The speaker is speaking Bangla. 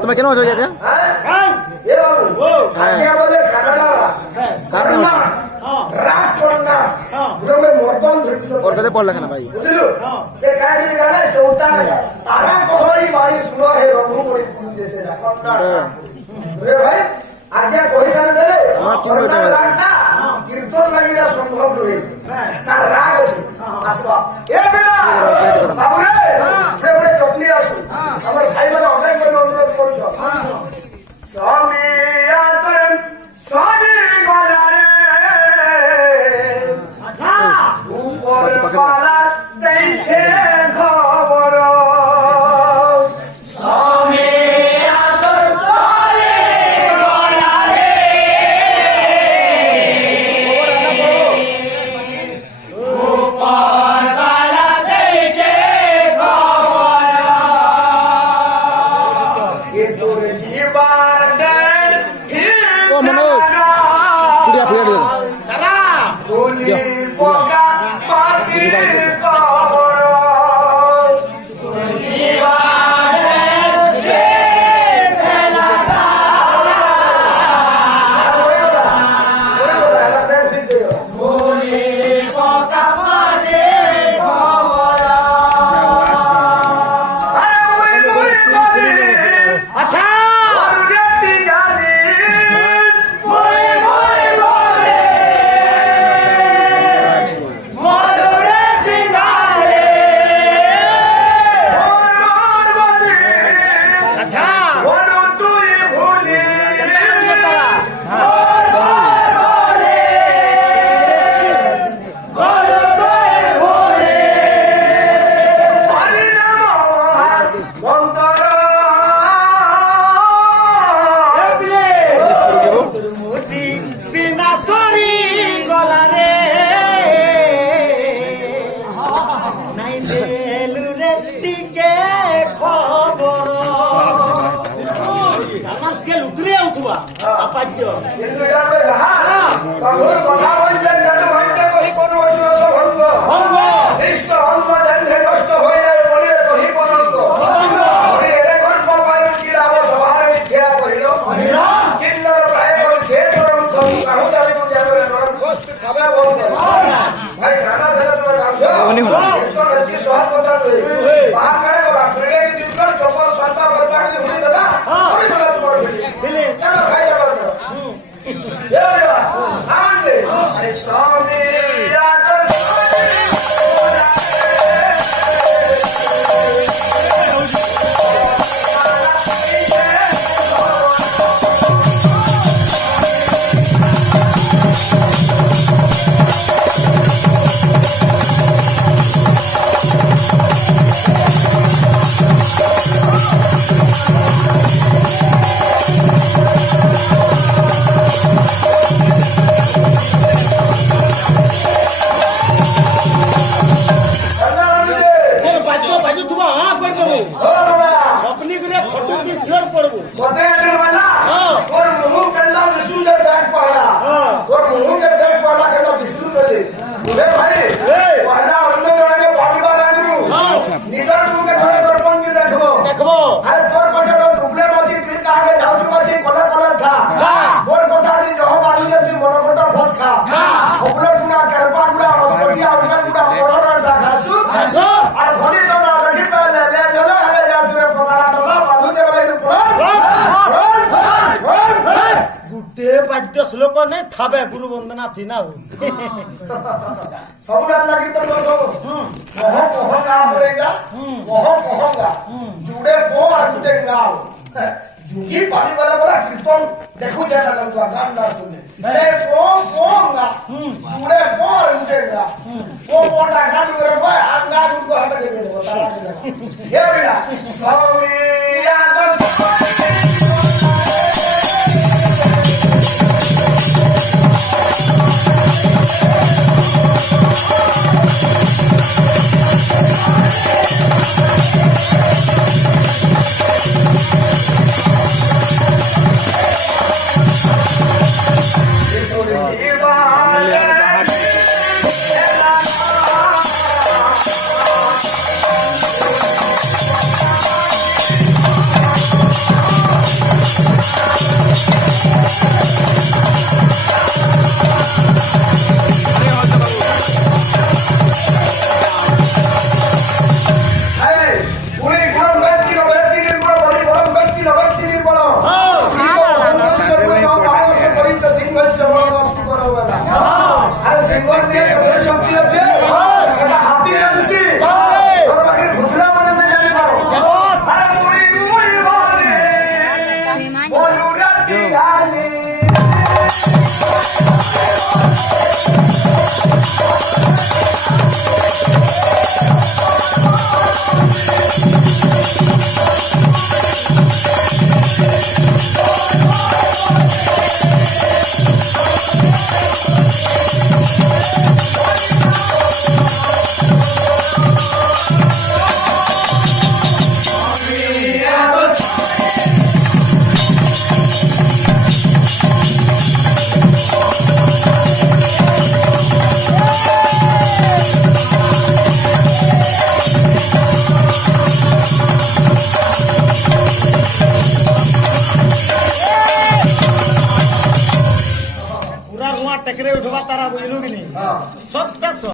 तुम्हें केना हो जाए और कदे पढ़ लखना भाई से काटी गला चौथा तारा कोहरी बाड़ी सुनो है रघु मोरी जैसे ना रे भाई आज्ञा कोहिसा न देले कीर्तन लागिना संभव नहे तार राग আছে আসবা এ বেলা বাবু রে প্রেমে চটনি আসু আমার ভাই বলে অনেক বড় অনুরোধ করছ স্বামী আতর স্বামী গলারে আচ্ছা উপর পালা দেইছে খবর श्लोक ने थाबे गुरु वंदना थी ना सब रांदा कीर्तन कर सब मोह का बोलेगा मोह जुड़े पो और सुटेगा जुगी पानी वाला बोला कीर्तन देखो जटा लगवा गान ना सुने ले पो गा जुड़े पो और उठेगा पो मोटा गान करे भाई आंगा उनको हाथ के दे दो ताला ये बेटा स्वामी आदम হ্যাঁ